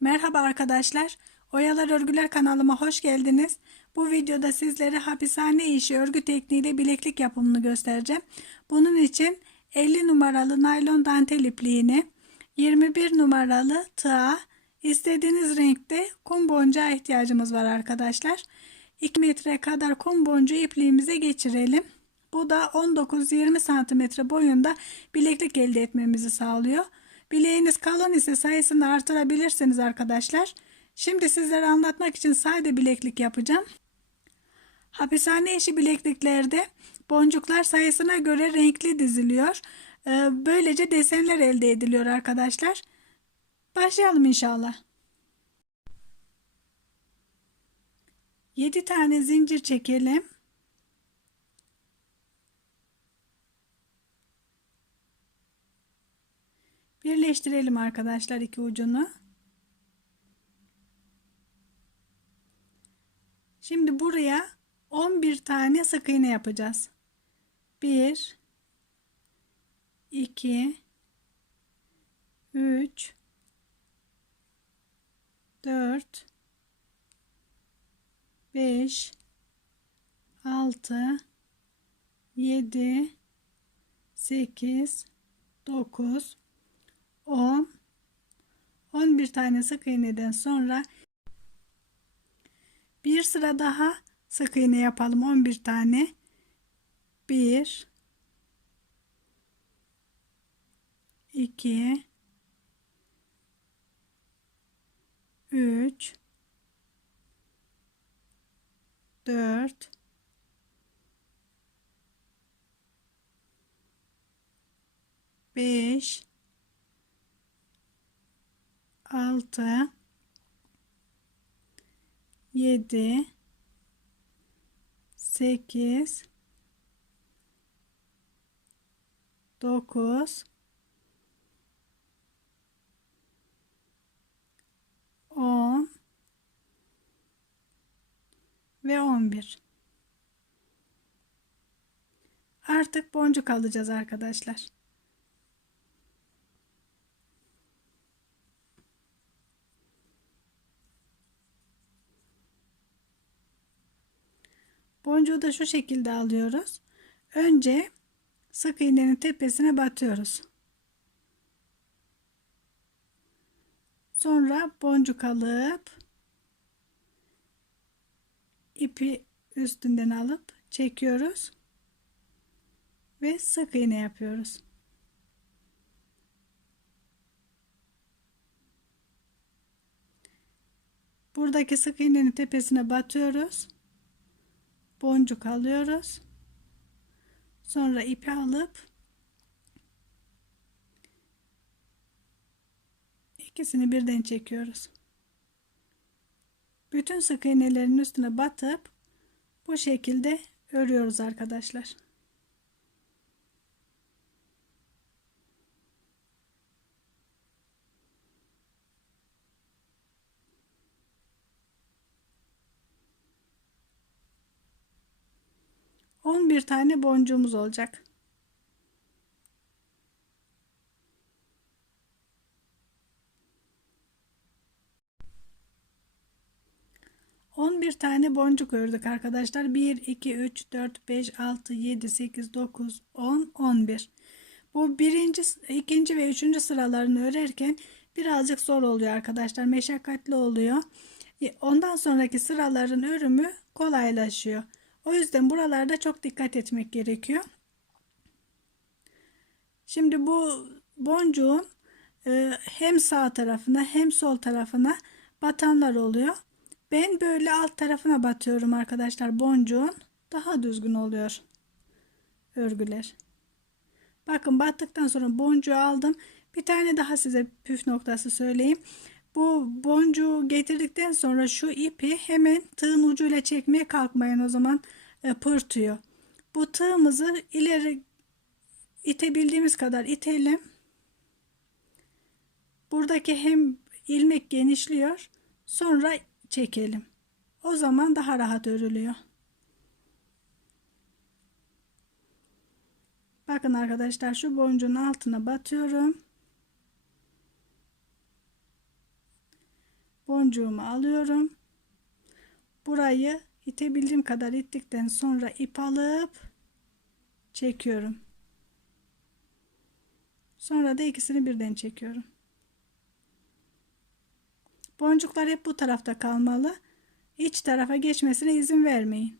Merhaba arkadaşlar. Oyalar Örgüler kanalıma hoş geldiniz. Bu videoda sizlere hapishane işi örgü tekniğiyle bileklik yapımını göstereceğim. Bunun için 50 numaralı naylon dantel ipliğini, 21 numaralı tığa, istediğiniz renkte kum boncuğa ihtiyacımız var arkadaşlar. 2 metre kadar kum boncuğu ipliğimize geçirelim. Bu da 19-20 santimetre boyunda bileklik elde etmemizi sağlıyor. Bileğiniz kalın ise sayısını artırabilirsiniz arkadaşlar. Şimdi sizlere anlatmak için sade bileklik yapacağım. Hapishane işi bilekliklerde boncuklar sayısına göre renkli diziliyor. Ee, Böylece desenler elde ediliyor arkadaşlar. Başlayalım inşallah. 7 tane zincir çekelim. Birleştirelim arkadaşlar iki ucunu. Şimdi buraya 11 tane sık iğne yapacağız. 1 2 3 4 5 6 7 8 9 10 11 tane sık iğneden sonra bir sıra daha sık iğne yapalım. 11 tane. 1 2 3 4 5 6 7 8 9 10 ve 11 Artık boncuk alacağız arkadaşlar. Boncuğu da şu şekilde alıyoruz. Önce sık iğnenin tepesine batıyoruz. Sonra boncuk alıp ipi üstünden alıp çekiyoruz ve sık iğne yapıyoruz. Buradaki sık iğnenin tepesine batıyoruz boncuk alıyoruz. Sonra ipi alıp ikisini birden çekiyoruz. Bütün sık iğnelerin üstüne batıp bu şekilde örüyoruz arkadaşlar. 11 tane boncuğumuz olacak. Bir tane boncuk ördük arkadaşlar. 1, 2, 3, 4, 5, 6, 7, 8, 9, 10, 11. Bu birinci, ikinci ve üçüncü sıralarını örerken birazcık zor oluyor arkadaşlar. Meşakkatli oluyor. Ondan sonraki sıraların örümü kolaylaşıyor. O yüzden buralarda çok dikkat etmek gerekiyor. Şimdi bu boncuğun e, hem sağ tarafına hem sol tarafına batanlar oluyor. Ben böyle alt tarafına batıyorum arkadaşlar boncuğun. Daha düzgün oluyor örgüler. Bakın battıktan sonra boncuğu aldım. Bir tane daha size püf noktası söyleyeyim. Bu boncuğu getirdikten sonra şu ipi hemen tığın ucuyla çekmeye kalkmayın o zaman e, pırtıyor. Bu tığımızı ileri itebildiğimiz kadar itelim. Buradaki hem ilmek genişliyor. Sonra çekelim. O zaman daha rahat örülüyor. Bakın arkadaşlar şu boncuğun altına batıyorum. Boncuğumu alıyorum. Burayı itebildiğim kadar ittikten sonra ip alıp çekiyorum. Sonra da ikisini birden çekiyorum. Boncuklar hep bu tarafta kalmalı. İç tarafa geçmesine izin vermeyin.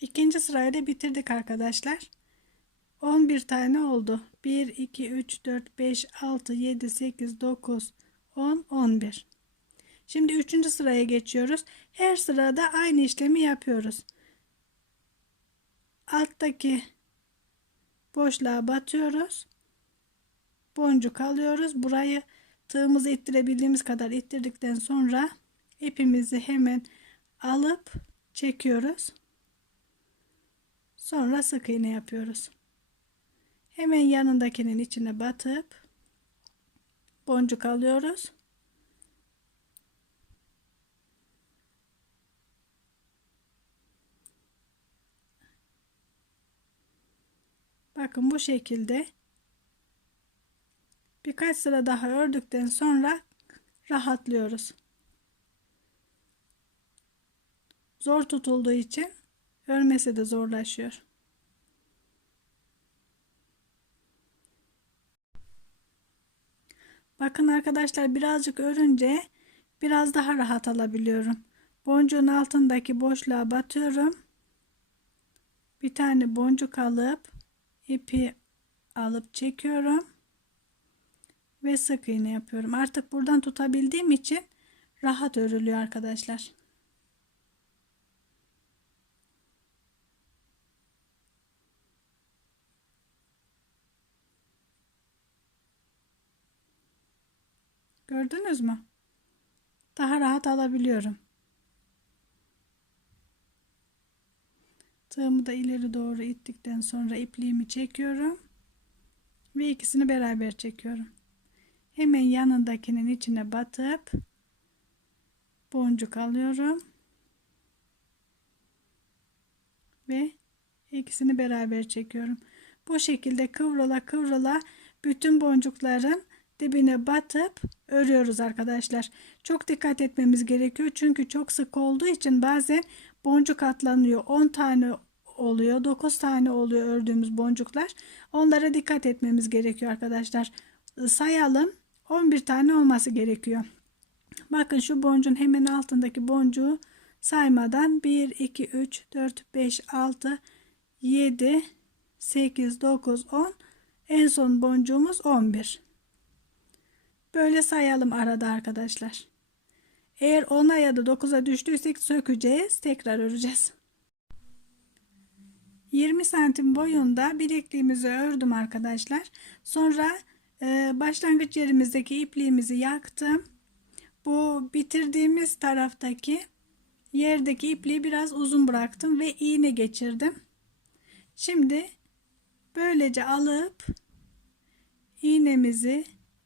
İkinci sırayı da bitirdik arkadaşlar. 11 tane oldu. 1, 2, 3, 4, 5, 6, 7, 8, 9, 10, 11. Şimdi üçüncü sıraya geçiyoruz. Her sırada aynı işlemi yapıyoruz. Alttaki boşluğa batıyoruz. Boncuk alıyoruz. Burayı tığımızı ittirebildiğimiz kadar ittirdikten sonra ipimizi hemen alıp çekiyoruz. Sonra sık iğne yapıyoruz. Hemen yanındakinin içine batıp boncuk alıyoruz. Bakın bu şekilde birkaç sıra daha ördükten sonra rahatlıyoruz. Zor tutulduğu için örmesi de zorlaşıyor. Bakın arkadaşlar birazcık örünce biraz daha rahat alabiliyorum. Boncuğun altındaki boşluğa batıyorum. Bir tane boncuk alıp ipi alıp çekiyorum. Ve sık iğne yapıyorum. Artık buradan tutabildiğim için rahat örülüyor arkadaşlar. Gördünüz mü? Daha rahat alabiliyorum. Tığımı da ileri doğru ittikten sonra ipliğimi çekiyorum. Ve ikisini beraber çekiyorum. Hemen yanındakinin içine batıp boncuk alıyorum. Ve ikisini beraber çekiyorum. Bu şekilde kıvrıla kıvrıla bütün boncukların dibine batıp örüyoruz arkadaşlar. Çok dikkat etmemiz gerekiyor. Çünkü çok sık olduğu için bazen boncuk atlanıyor. 10 tane oluyor. 9 tane oluyor ördüğümüz boncuklar. Onlara dikkat etmemiz gerekiyor arkadaşlar. Sayalım. 11 tane olması gerekiyor. Bakın şu boncuğun hemen altındaki boncuğu saymadan 1, 2, 3, 4, 5, 6, 7, 8, 9, 10. En son boncuğumuz 11. Böyle sayalım arada arkadaşlar. Eğer 10'a ya da 9'a düştüysek sökeceğiz. Tekrar öreceğiz. 20 santim boyunda bilekliğimizi ördüm arkadaşlar. Sonra e, başlangıç yerimizdeki ipliğimizi yaktım. Bu bitirdiğimiz taraftaki yerdeki ipliği biraz uzun bıraktım ve iğne geçirdim. Şimdi böylece alıp iğnemizi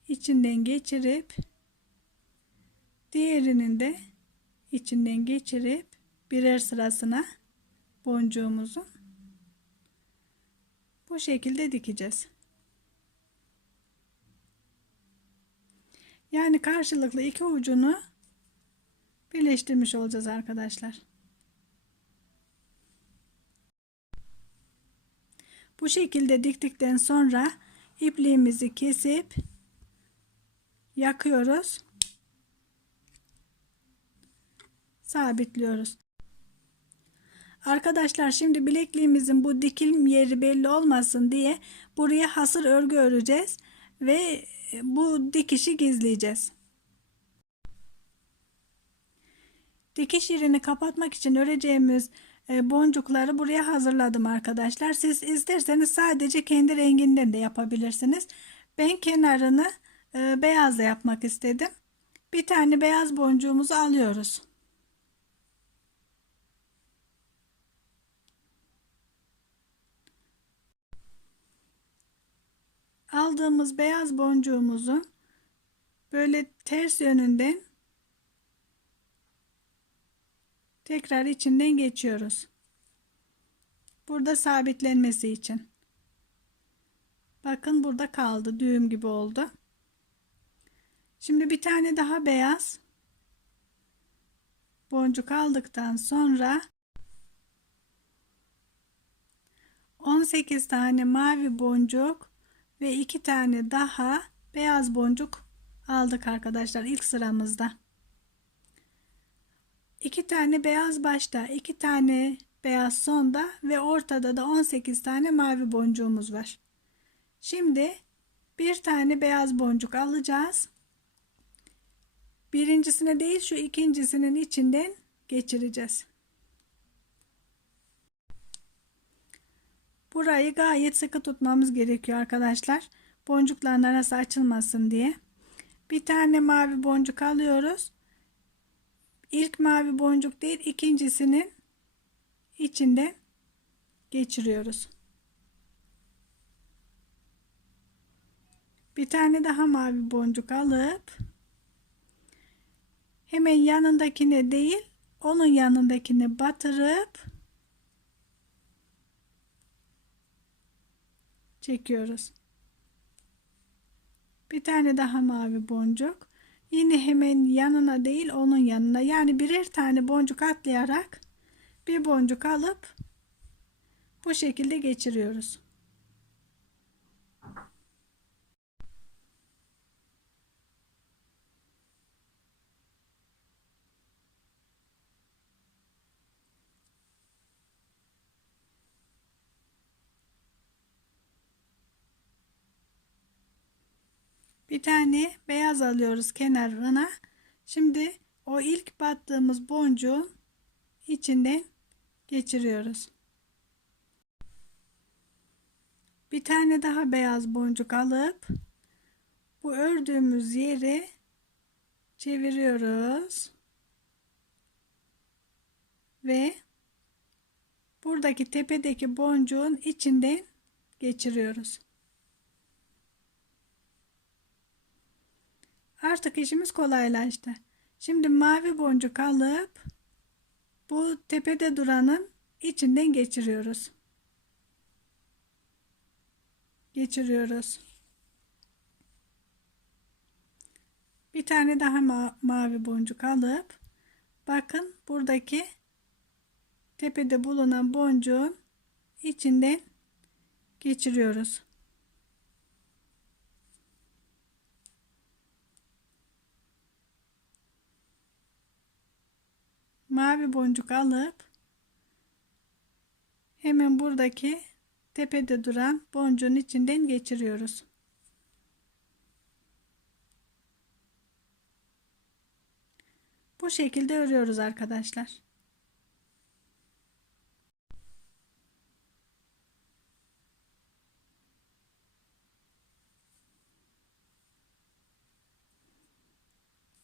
içinden geçirip diğerinin de içinden geçirip birer sırasına boncuğumuzu bu şekilde dikeceğiz. Yani karşılıklı iki ucunu birleştirmiş olacağız arkadaşlar. Bu şekilde diktikten sonra ipliğimizi kesip yakıyoruz. Sabitliyoruz. Arkadaşlar şimdi bilekliğimizin bu dikim yeri belli olmasın diye buraya hasır örgü öreceğiz ve bu dikişi gizleyeceğiz. Dikiş yerini kapatmak için öreceğimiz e, boncukları buraya hazırladım arkadaşlar. Siz isterseniz sadece kendi renginden de yapabilirsiniz. Ben kenarını e, beyazla yapmak istedim. Bir tane beyaz boncuğumuzu alıyoruz. Aldığımız beyaz boncuğumuzun böyle ters yönünden tekrar içinden geçiyoruz. Burada sabitlenmesi için. Bakın burada kaldı. Düğüm gibi oldu. Şimdi bir tane daha beyaz boncuk aldıktan sonra 18 tane mavi boncuk ve 2 tane daha beyaz boncuk aldık arkadaşlar ilk sıramızda. 2 tane beyaz başta, 2 tane beyaz sonda ve ortada da 18 tane mavi boncuğumuz var. Şimdi bir tane beyaz boncuk alacağız. Birincisine değil şu ikincisinin içinden geçireceğiz. Burayı gayet sıkı tutmamız gerekiyor arkadaşlar. Boncukların arası açılmasın diye. Bir tane mavi boncuk alıyoruz. İlk mavi boncuk değil ikincisinin içinden geçiriyoruz. Bir tane daha mavi boncuk alıp hemen yanındakine değil onun yanındakine batırıp çekiyoruz. Bir tane daha mavi boncuk. Yine hemen yanına değil onun yanına yani birer tane boncuk atlayarak bir boncuk alıp bu şekilde geçiriyoruz. Bir tane beyaz alıyoruz kenarına. Şimdi o ilk battığımız boncuğun içinden geçiriyoruz. Bir tane daha beyaz boncuk alıp bu ördüğümüz yeri çeviriyoruz. Ve buradaki tepedeki boncuğun içinden geçiriyoruz. Artık işimiz kolaylaştı. Şimdi mavi boncuk alıp bu tepede duranın içinden geçiriyoruz. Geçiriyoruz. Bir tane daha ma mavi boncuk alıp bakın buradaki tepede bulunan boncuğun içinden geçiriyoruz. Mavi boncuk alıp hemen buradaki tepede duran boncuğun içinden geçiriyoruz. Bu şekilde örüyoruz arkadaşlar.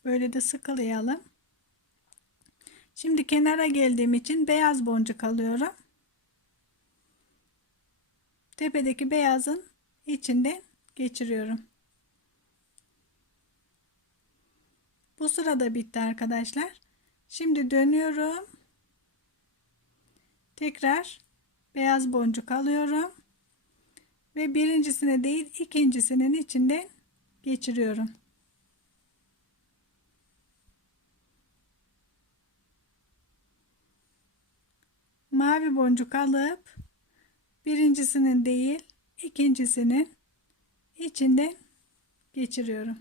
Böyle de sıkılayalım. Şimdi kenara geldiğim için beyaz boncuk alıyorum. Tepedeki beyazın içinden geçiriyorum. Bu sırada bitti arkadaşlar. Şimdi dönüyorum. Tekrar beyaz boncuk alıyorum. Ve birincisine değil ikincisinin içinden geçiriyorum. Mavi boncuk alıp birincisinin değil ikincisinin içinden geçiriyorum.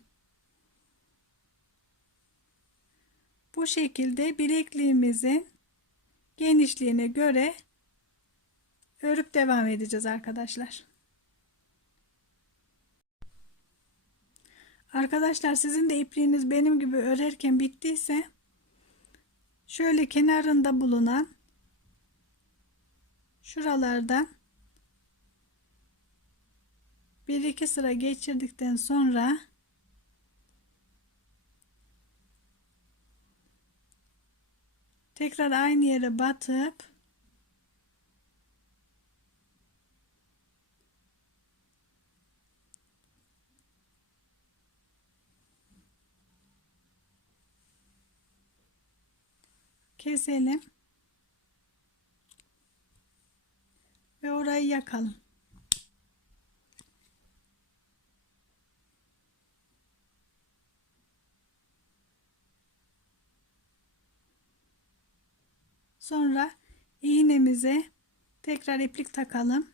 Bu şekilde bilekliğimizin genişliğine göre örüp devam edeceğiz arkadaşlar. Arkadaşlar sizin de ipliğiniz benim gibi örerken bittiyse şöyle kenarında bulunan şuralardan bir iki sıra geçirdikten sonra tekrar aynı yere batıp keselim ve orayı yakalım. Sonra iğnemize tekrar iplik takalım.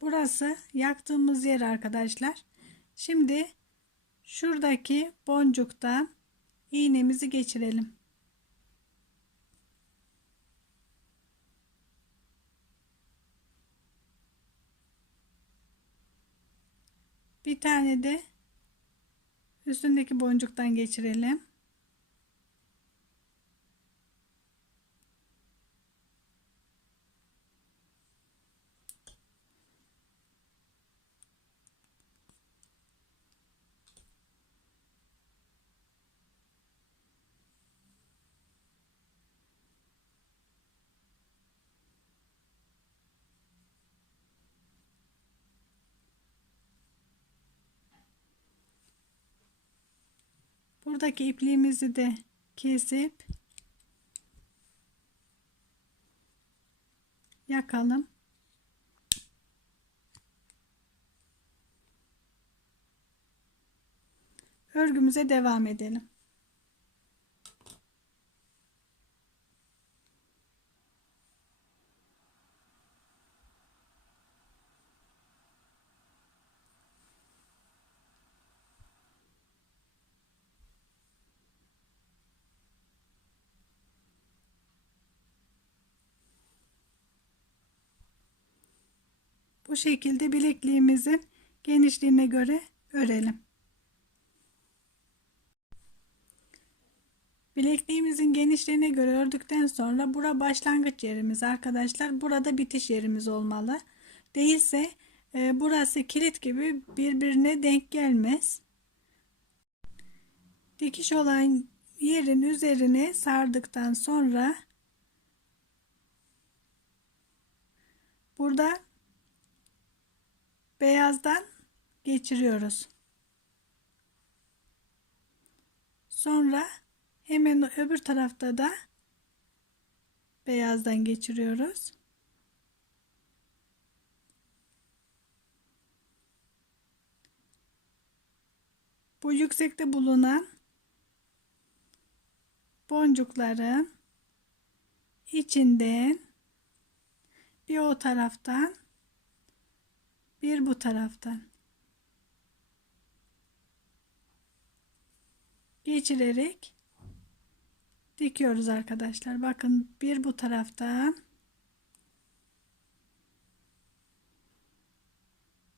Burası yaktığımız yer arkadaşlar. Şimdi şuradaki boncuktan iğnemizi geçirelim. Bir tane de üstündeki boncuktan geçirelim. Buradaki ipliğimizi de kesip yakalım. Örgümüze devam edelim. Bu şekilde bilekliğimizin genişliğine göre örelim. Bilekliğimizin genişliğine göre ördükten sonra bura başlangıç yerimiz arkadaşlar. Burada bitiş yerimiz olmalı. Değilse e, burası kilit gibi birbirine denk gelmez. Dikiş olan yerin üzerine sardıktan sonra burada beyazdan geçiriyoruz. Sonra hemen öbür tarafta da beyazdan geçiriyoruz. Bu yüksekte bulunan boncukların içinden bir o taraftan bir bu taraftan geçirerek dikiyoruz arkadaşlar. Bakın bir bu taraftan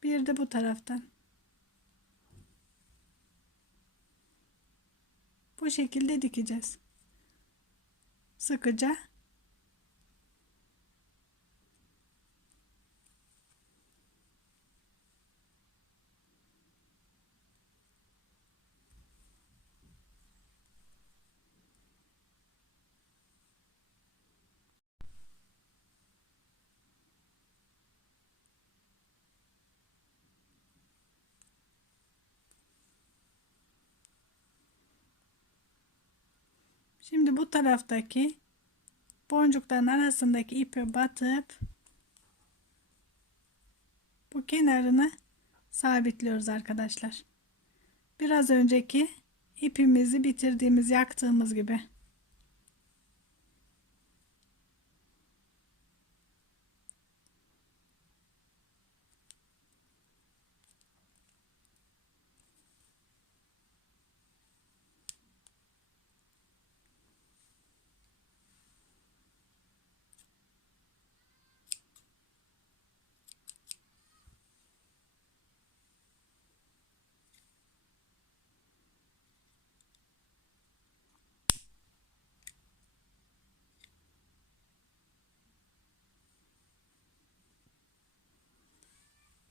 bir de bu taraftan bu şekilde dikeceğiz. Sıkıca Şimdi bu taraftaki boncukların arasındaki ipe batıp bu kenarını sabitliyoruz arkadaşlar. Biraz önceki ipimizi bitirdiğimiz yaktığımız gibi.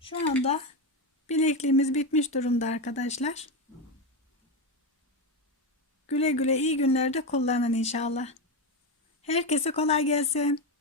Şu anda bilekliğimiz bitmiş durumda arkadaşlar. Güle güle iyi günlerde kullanın inşallah. Herkese kolay gelsin.